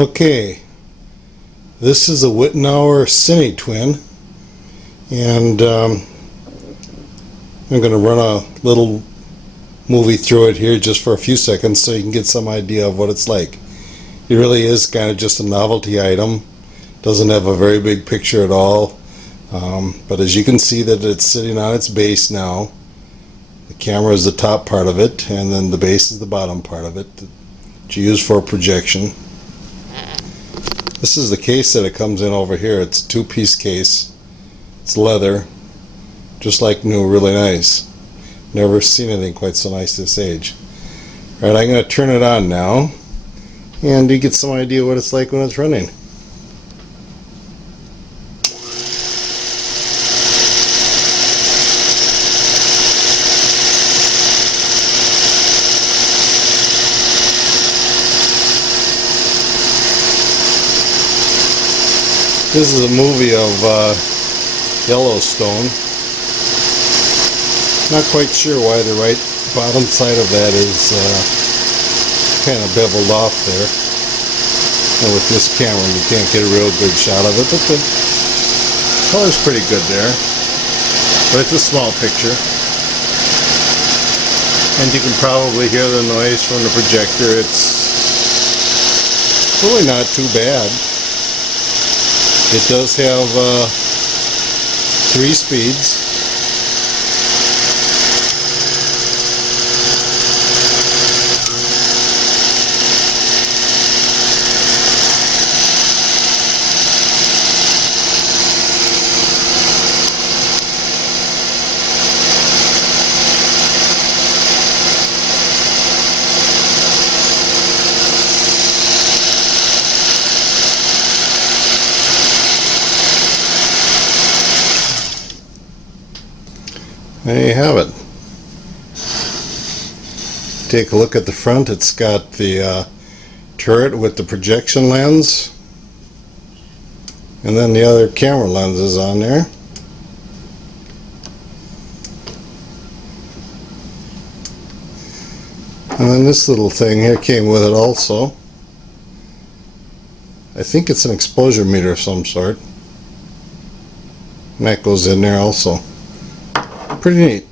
Okay, this is a Wittnauer Cine-Twin, and I'm going to run a little movie through it here just for a few seconds so you can get some idea of what it's like. It really is kind of just a novelty item. Doesn't have a very big picture at all, but as you can see that it's sitting on its base now. The camera is the top part of it, and then the base is the bottom part of it that you use for projection. This is the case that it comes in over here. It's a two-piece case. It's leather, just like new, really nice. Never seen anything quite so nice this age. Alright, I'm going to turn it on now, and you get some idea what it's like when it's running. This is a movie of Yellowstone. Not quite sure why the right bottom side of that is kind of beveled off there. And with this camera you can't get a real good shot of it, but the color's pretty good there. But it's a small picture. And you can probably hear the noise from the projector. It's really not too bad. It does have 3 speeds. There you have it. Take a look at the front. It's got the turret with the projection lens, and then the other camera lenses on there. And then this little thing here came with it also. I think it's an exposure meter of some sort. And that goes in there also. Pretty neat.